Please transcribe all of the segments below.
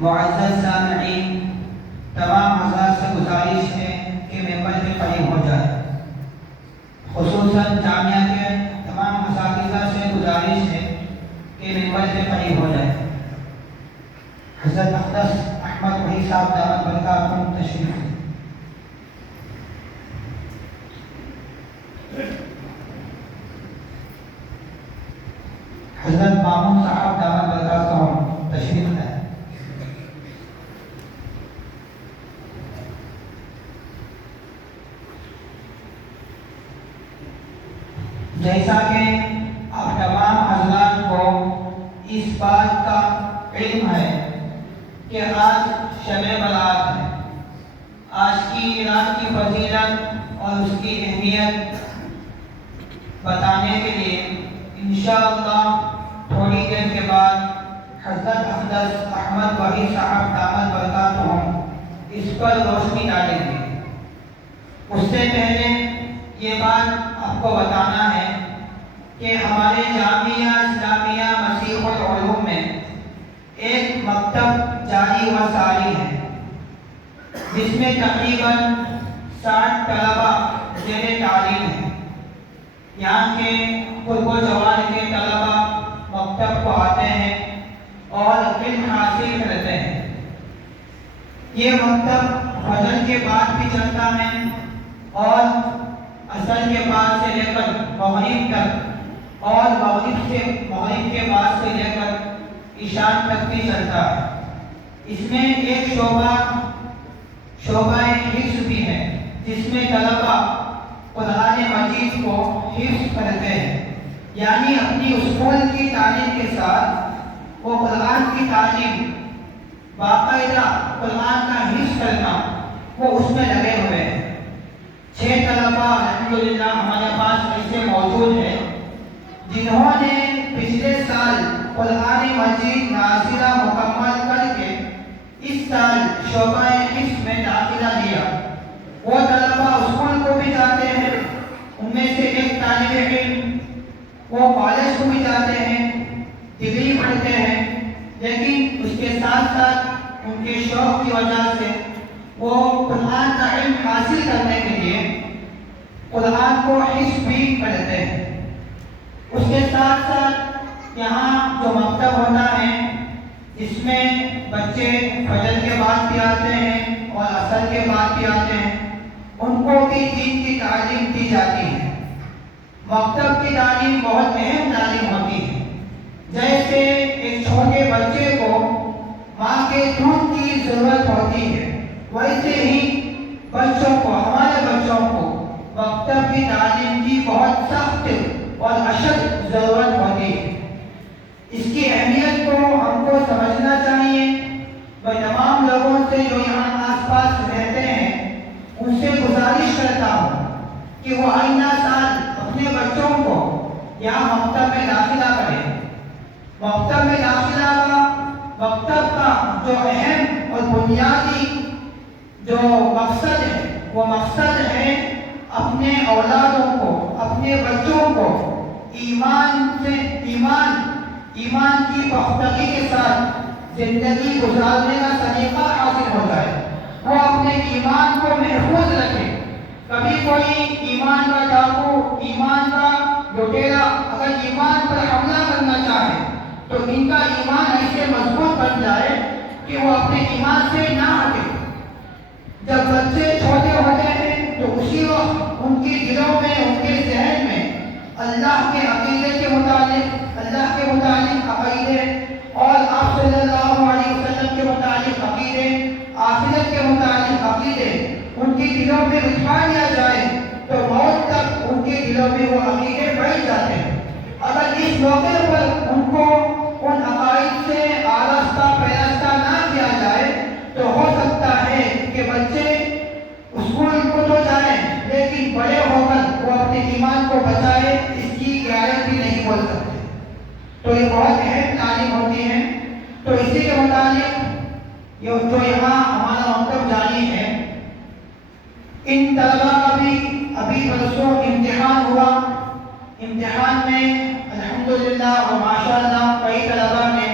معزز سامعین، تمام حضرات سے گزارش ہے کہ ممبر کے قریب ہو جائے. خصوصاً جامعہ کے تمام اساتذہ سے گزارش ہے کہ ممبر کے قریب ہو جائے. حضرت اقدس احمد وحید صاحب دامت برکاتہم تشریف لیں. حضرت مامون صاحب دامت برکاتہم تشریف لائیں. جیسا کہ آپ تمام حضرات کو اس بات کا علم ہے کہ آج شب برات ہے. آج کی رات کی فضیلت اور اس کی اہمیت بتانے کے لیے انشاءاللہ تھوڑی دیر کے بعد حضرت اقدس احمد وحید صاحب دامت برکاتہم اس پر روشنی ڈالیں گے. اس سے پہلے یہ بات آپ کو بتانا ہے کہ ہمارے جامعہ اسلامیہ مسیح العلوم میں ایک مکتب جاری و ساری ہے جس میں تقریباً 60 طلبہ زیر تعلیم ہیں. یہاں کے قرب و جوار کے طلبہ مکتب کو آتے ہیں اور علم حاصل کرتے ہیں. یہ مکتب فجر کے بعد بھی چلتا ہے اور عصر کے بعد سے لے کر مغرب تک اور مغرب کے بعد سے لے کر عشاء تک بھی چلتا ہے. اس میں ایک شعبہ حفظ بھی ہے جس میں طلبہ قرآن مجید کو حفظ کرتے ہیں. یعنی اپنی اسکول کی تعلیم کے ساتھ وہ قرآن کی تعلیم باقاعدہ قرآن کا حفظ کرنا وہ اس میں لگے ہوئے ہیں. 6 طلبہ الحمدللہ ہمارے پاس ایسے موجود ہیں جنہوں نے پچھلے سال قرآن مجید نازلہ مکمل کر کے اس سال شعبہ حفظ میں داخلہ لیا. وہ طلبہ اسکول کو بھی جاتے ہیں. ان میں سے ایک طالب علم وہ کالج کو بھی جاتے ہیں, ڈگری پڑھتے ہیں, لیکن اس کے ساتھ ساتھ ان کے شوق کی وجہ سے وہ قرآن کا علم حاصل کرنے کے لیے قرآن کو حفظ بھی کرتے ہیں. اس کے ساتھ ساتھ یہاں جو مکتب ہوتا ہے اس میں بچے فجر کے بعد بھی آتے ہیں اور عصر کے بعد بھی آتے ہیں. ان کو بھی دین کی تعلیم دی جاتی ہے. مکتب کی تعلیم بہت اہم تعلیم ہوتی ہے. جیسے ایک چھوٹے بچے کو ماں کے دودھ کی ضرورت ہوتی ہے, ویسے ہی بچوں کو, ہمارے بچوں کو مکتب کی تعلیم کی بہت سخت اور اشد ضرورت ہوتی ہے. اس کی اہمیت کو ہم کو سمجھنا چاہیے. میں تمام لوگوں سے جو یہاں آس پاس رہتے ہیں ان سے گزارش کرتا ہوں کہ وہ آئندہ سال اپنے بچوں کو یہاں مکتب میں داخلہ کریں. مکتب کا جو اہم اور بنیادی جو مقصد ہے وہ مقصد ہے اپنے اولادوں کو, اپنے بچوں کو ایمان کی پختگی کے ساتھ زندگی گزارنے کا طریقہ حاصل ہو جائے. وہ اپنے ایمان کو محفوظ رکھے. کبھی کوئی ایمان کا ڈاکو, ایمان کا لٹیرا اگر ایمان پر حملہ کرنا چاہے تو ان کا ایمان ایسے مضبوط بن جائے کہ وہ اپنے ایمان سے نہ ہٹے. جب بچے چھوٹے ہوتے ہیں تو اسی وقت ان کی دلوں میں, ان کے ذہن میں اللہ کے عقیدے کے متعلق عقیدے اور آپ صلی اللہ علیہ وسلم کے متعلق عقیدے, آخرت کے متعلق عقیدے ان کی دلوں میں بٹھا دیا جائے تو موت تک ان کے دلوں میں وہ عقیدے بیٹھ جاتے ہیں. اگر اس موقع پر ان کو ان عقائد سے آراستہ پیراستہ نہ کیا جائے تو ہو سکتا ہے کہ بچے اسکول کو تو جائیں لیکن بڑے ہو کر وہ اپنے ایمان کو بچائے اس کی گارنٹی نہیں بول سکتے. تو یہ بہت اہم تعلیم ہوتی ہے. تو اسی کے متعلق جو یہاں ہمارا مکتب جاری ہے, ان طلبہ کا بھی ابھی پرسوں امتحان ہوا. امتحان میں الحمدللہ اور ماشاءاللہ کئی طلبہ نے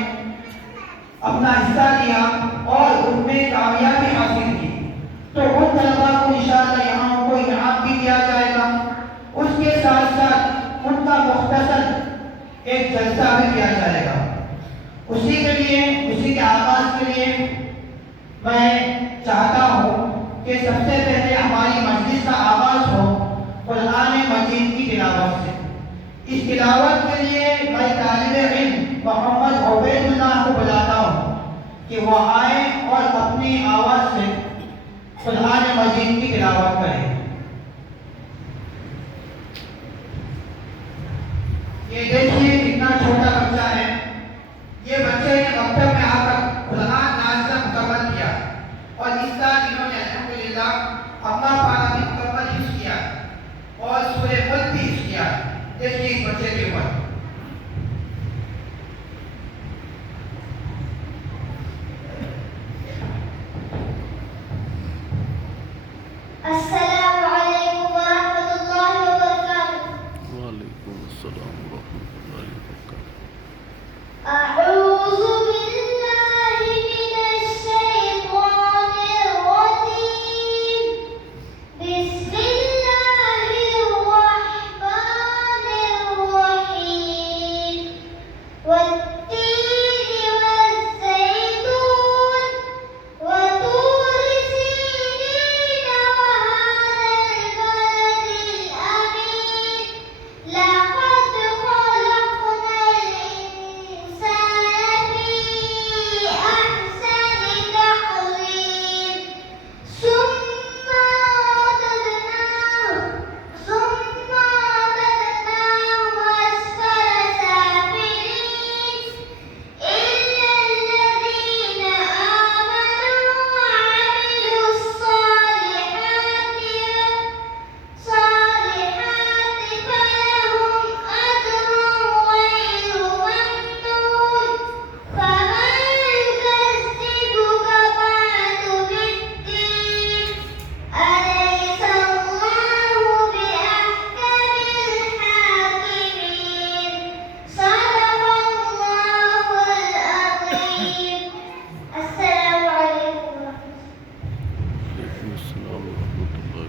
اپنا حصہ لیا اور ان میں کامیابی حاصل کی تو ان طلباء کو انشاءاللہ یہاں ان کو انعام بھی دیا جائے گا. اس کے ساتھ ساتھ ان کا مختصر ایک جلسہ بھی کیا جائے گا. اسی کے آغاز کے لیے میں چاہتا ہوں کہ سب سے پہلے ہماری مجلس کا آغاز ہو قرآن مجید کی تلاوت سے. اس تلاوت کے لیے میں طالب علم محمد عبید اللہ کو بلاتا ہوں کہ وہ آئیں اور اپنی آواز سے قرآن مجید کی تلاوت کریں. یہ دیکھیے کتنا چھوٹا بچہ ہے. یہ بچے نے مکتب میں آ کر قرآن نازلہ مکمل کیا اور اس سال انہوں نے الحمدللہ اما پارا بھی مکمل حفظ کیا اور سورہ ملک بھی حفظ کیا. دیکھیے اس بچے کے اوپر. السلام علیکم ورحمۃ اللہ وبرکاتہ. وعلیکم السلام ورحمۃ اللہ وبرکاتہ. اعوذ باللہ من الشیطان الرجیم. بسم اللہ الرحمن الرحیم. والتین والزیتون وطور سینین وهذا البلد الأمين. لقد خلقنا الإنسان في أحسن تقويم. ثم رددناه أسفل سافلين. إلا الذين آمنوا وعملوا الصالحات فلهم أجر غير ممنون. فما يكذبك بعد بالدين. أليس الله بأحكم الحاكمين. صدق الله العظيم. السلام عليكم ورحمة وعلیکم السلام ورحمۃ اللہ.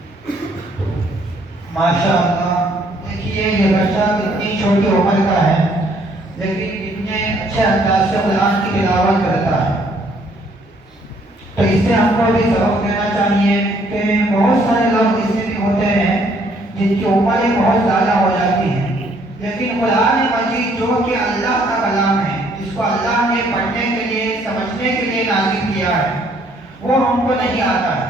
ماشاء اللہ. دیکھیے یہ بچہ کتنی چھوٹی عمر کا ہے لیکن کتنے اچھے انداز سے قرآن کی تلاوت کرتا ہے. تو اس سے ہم کو بھی سبق دینا چاہیے کہ بہت سارے لوگ ایسے بھی ہوتے ہیں جن کی عمریں بہت زیادہ ہو جاتی ہیں لیکن قرآن مجید جو کہ اللہ کا کلام ہے جس کو اللہ نے پڑھنے کے لیے سمجھنے کے لیے نازل کیا ہے وہ ہم کو نہیں آتا ہے.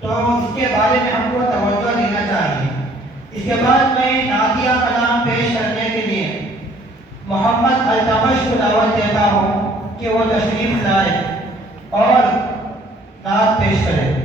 تو اس کے بارے میں ہم کو توجہ دینا چاہیے. اس کے بعد میں نعتیہ کلام پیش کرنے کے لیے محمد التمش کو دعوت دیتا ہوں کہ وہ تشریف لائے اور نعت پیش کرے.